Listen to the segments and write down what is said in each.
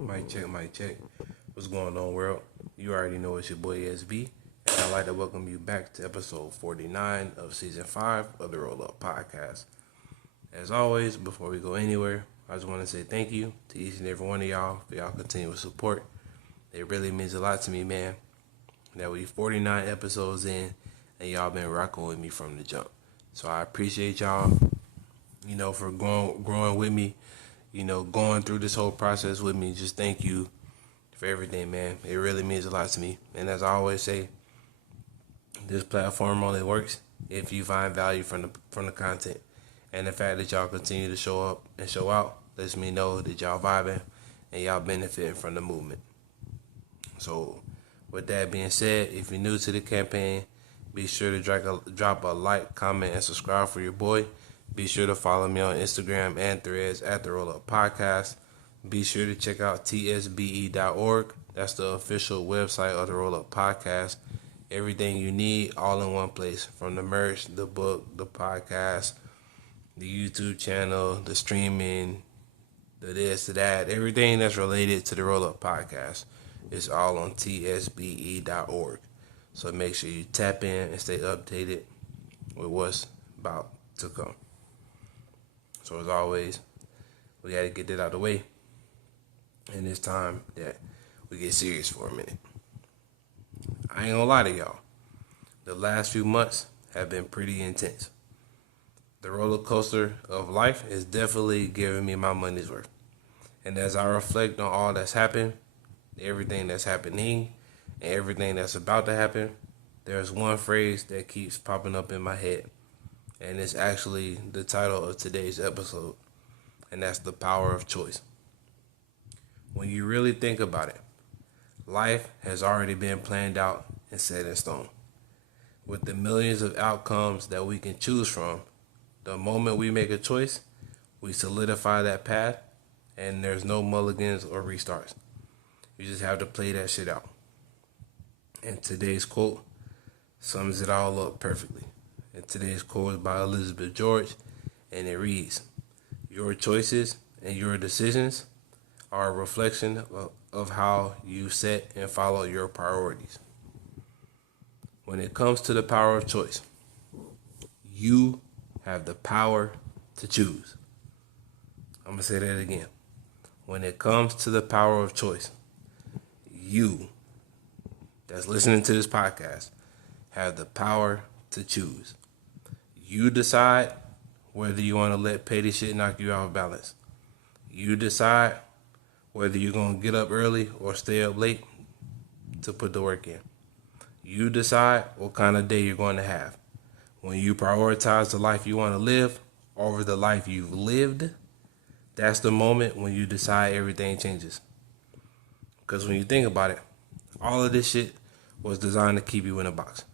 Mic check, mic check. What's going on, world? You already know it's your boy SB, and I'd like to welcome you back to episode 49 of season 5 of the Roll Up Podcast. As always, before we go anywhere, I just want to say thank you to each and every one of y'all for y'all continuous support. It really means a lot to me, man, that we 49 episodes in, and y'all been rocking with me from the jump. So I appreciate y'all, for growing with me, going through this whole process with me. Just thank you for everything, man. It really means a lot to me. And as I always say, this platform only works if you find value from the content. And the fact that y'all continue to show up and show out lets me know that y'all vibing and y'all benefiting from the movement. So with that being said, if you're new to the campaign, be sure to drop a like, comment, and subscribe for your boy. Be sure to follow me on Instagram and Threads at TheRoleUpPodcast. Be sure to check out tsbe.org. That's the official website of the Roll Up Podcast. Everything you need all in one place, from the merch, the book, the podcast, the YouTube channel, the streaming, the this, the that, everything that's related to the Roll Up Podcast is all on tsbe.org. So make sure you tap in and stay updated with what's about to come. So as always, we got to get that out of the way. And it's time that we get serious for a minute. I ain't gonna lie to y'all. The last few months have been pretty intense. The roller coaster of life is definitely giving me my money's worth. And as I reflect on all that's happened, everything that's happening, and everything that's about to happen, there's one phrase that keeps popping up in my head. And it's actually the title of today's episode. And that's the power of choice. When you really think about it, life has already been planned out and set in stone. With the millions of outcomes that we can choose from, the moment we make a choice, we solidify that path, and there's no mulligans or restarts. You just have to play that shit out. And today's quote sums it all up perfectly. And today's quote is by Elizabeth George, and it reads, "Your choices and your decisions are a reflection of how you set and follow your priorities." When it comes to the power of choice, you have the power to choose. I'm going to say that again. When it comes to the power of choice, you that's listening to this podcast have the power to choose. You decide whether you want to let petty shit knock you off balance. You decide whether you're going to get up early or stay up late to put the work in. You decide what kind of day you're going to have. When you prioritize the life you want to live over the life you've lived, that's the moment when you decide everything changes. Because when you think about it, all of this shit was designed to keep you in a box.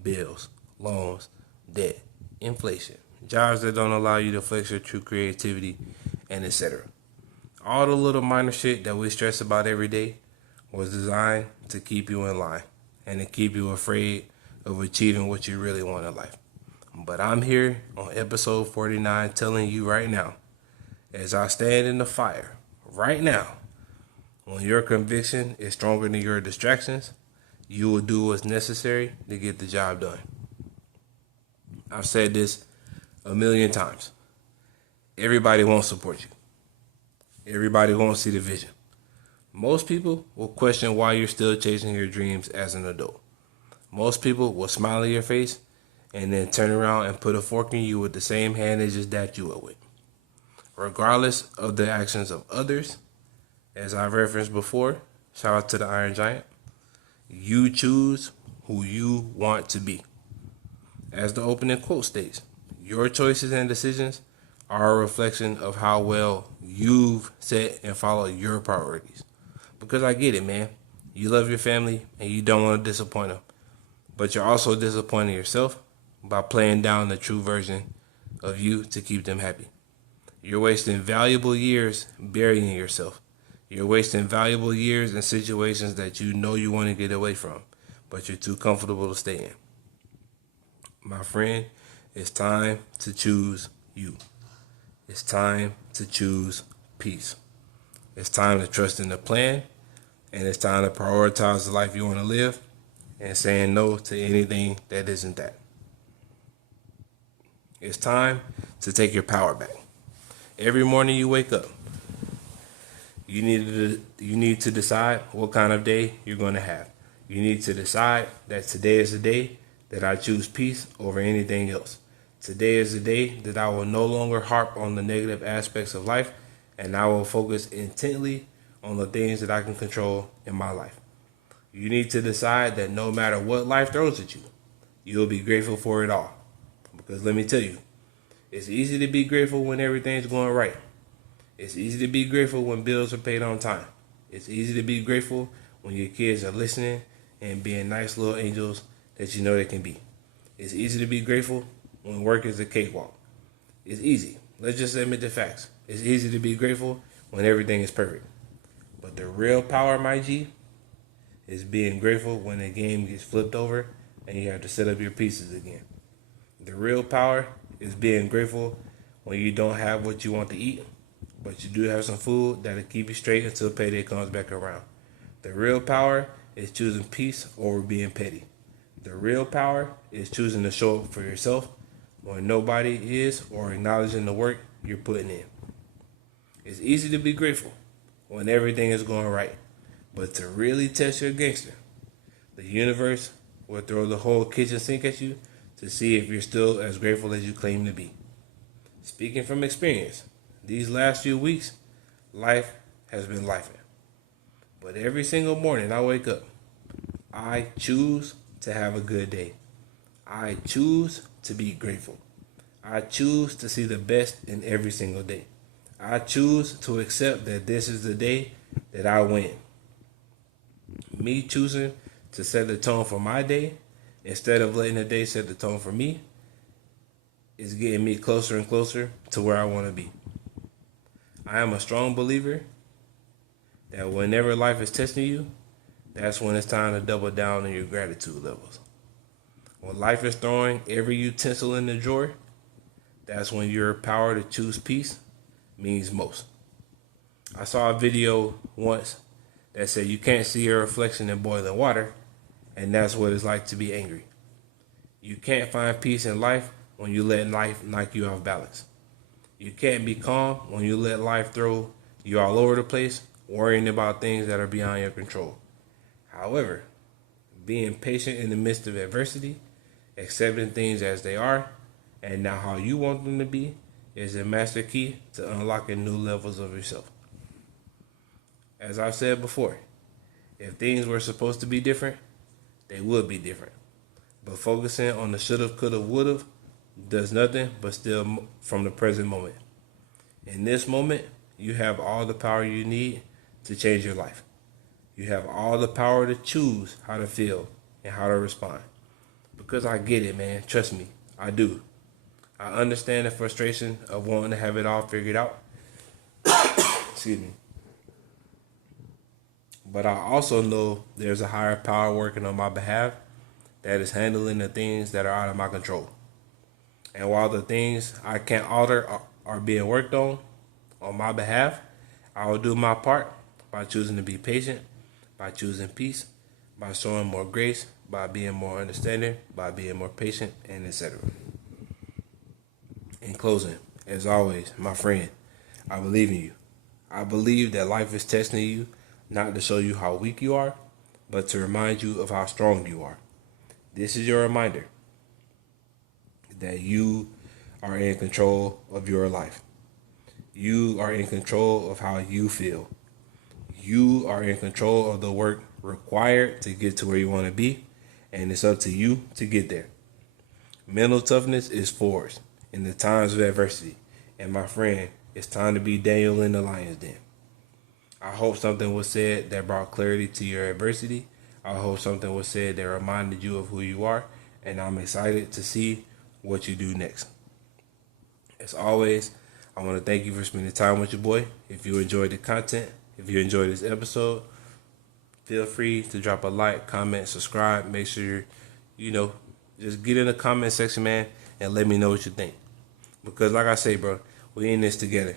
Bills, loans, debt, inflation, jobs that don't allow you to flex your true creativity, and etc. All the little minor shit that we stress about every day was designed to keep you in line and to keep you afraid of achieving what you really want in life. But I'm here on episode 49 telling you right now, as I stand in the fire right now, when your conviction is stronger than your distractions, you will do what's necessary to get the job done. I've said this a million times. Everybody won't support you. Everybody won't see the vision. Most people will question why you're still chasing your dreams as an adult. Most people will smile in your face and then turn around and put a fork in you with the same hand they just dapped you up with. Regardless of the actions of others, as I referenced before, shout out to the Iron Giant, you choose who you want to be. As the opening quote states, your choices and decisions are a reflection of how well you've set and followed your priorities. Because I get it, man. You love your family and you don't want to disappoint them. But you're also disappointing yourself by playing down the true version of you to keep them happy. You're wasting valuable years burying yourself. You're wasting valuable years in situations that you know you want to get away from, but you're too comfortable to stay in. My friend, it's time to choose you. It's time to choose peace. It's time to trust in the plan, and it's time to prioritize the life you want to live and saying no to anything that isn't that. It's time to take your power back. Every morning you wake up, you need to decide what kind of day you're going to have. You need to decide that today is the day that I choose peace over anything else. Today is the day that I will no longer harp on the negative aspects of life, and I will focus intently on the things that I can control in my life. You need to decide that no matter what life throws at you, you'll be grateful for it all. Because let me tell you, it's easy to be grateful when everything's going right. It's easy to be grateful when bills are paid on time. It's easy to be grateful when your kids are listening and being nice little angels that you know they can be. It's easy to be grateful when work is a cakewalk. It's easy. Let's just admit the facts. It's easy to be grateful when everything is perfect. But the real power, my G, is being grateful when the game gets flipped over and you have to set up your pieces again. The real power is being grateful when you don't have what you want to eat, but you do have some food that'll keep you straight until payday comes back around. The real power is choosing peace over being petty. The real power is choosing to show up for yourself when nobody is, or acknowledging the work you're putting in. It's easy to be grateful when everything is going right, but to really test your gangster, the universe will throw the whole kitchen sink at you to see if you're still as grateful as you claim to be. Speaking from experience, these last few weeks, life has been lifing. But every single morning I wake up, I choose to have a good day. I choose to be grateful. I choose to see the best in every single day. I choose to accept that this is the day that I win. Me choosing to set the tone for my day instead of letting the day set the tone for me is getting me closer and closer to where I want to be. I am a strong believer that whenever life is testing you, that's when it's time to double down on your gratitude levels. When life is throwing every utensil in the drawer, that's when your power to choose peace means most. I saw a video once that said you can't see your reflection in boiling water, and that's what it's like to be angry. You can't find peace in life when you let life knock you off balance. You can't be calm when you let life throw you all over the place, worrying about things that are beyond your control. However, being patient in the midst of adversity, accepting things as they are, and not how you want them to be, is a master key to unlocking new levels of yourself. As I've said before, if things were supposed to be different, they would be different. But focusing on the shoulda, coulda, woulda does nothing but steal from the present moment. In this moment, you have all the power you need to change your life. You have all the power to choose how to feel and how to respond. Because I get it, man. Trust me, I do. I understand the frustration of wanting to have it all figured out. Excuse me. But I also know there's a higher power working on my behalf that is handling the things that are out of my control. And while the things I can't alter are being worked on my behalf, I will do my part by choosing to be patient, by choosing peace, by showing more grace, by being more understanding, by being more patient, and etc. In closing, as always, my friend, I believe in you. I believe that life is testing you not to show you how weak you are, but to remind you of how strong you are. This is your reminder that you are in control of your life. You are in control of how you feel. You are in control of the work required to get to where you want to be, and it's up to you to get there. Mental toughness is forged in the times of adversity, and my friend, it's time to be Daniel in the lion's den. I hope something was said that brought clarity to your adversity. I hope something was said that reminded you of who you are, and I'm excited to see what you do next. As always, I want to thank you for spending time with your boy. If you enjoyed the content, if you enjoyed this episode, feel free to drop a like, comment, subscribe. Make sure, just get in the comment section, man, and let me know what you think. Because like I say, bro, we in this together.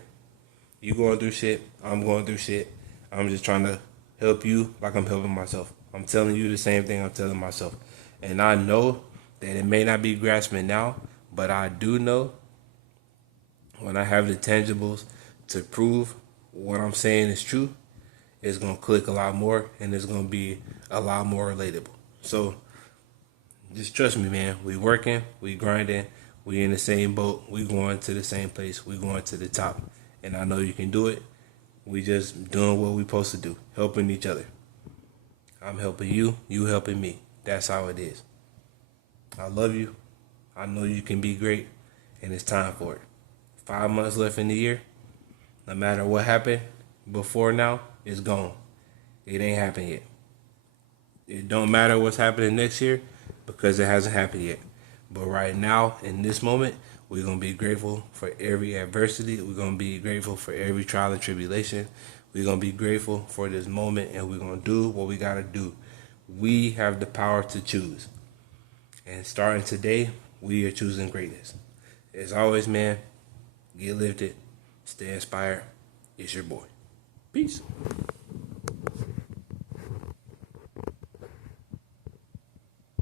You going through shit. I'm going through shit. I'm just trying to help you like I'm helping myself. I'm telling you the same thing I'm telling myself. And I know that it may not be grasping now, but I do know when I have the tangibles to prove what I'm saying is true, it's going to click a lot more and it's going to be a lot more relatable. So just trust me, man. We working, we grinding, we in the same boat, we going to the same place, we going to the top. And I know you can do it. We just doing what we supposed to do, helping each other. I'm helping you, you helping me. That's how it is. I love you. I know you can be great, and it's time for it. 5 months left in the year. No matter what happened before now, it's gone. It ain't happened yet. It don't matter what's happening next year because it hasn't happened yet. But right now, in this moment, we're going to be grateful for every adversity. We're going to be grateful for every trial and tribulation. We're going to be grateful for this moment, and we're going to do what we got to do. We have the power to choose. And starting today, we are choosing greatness. As always, man, get lifted, stay inspired. It's your boy. Peace.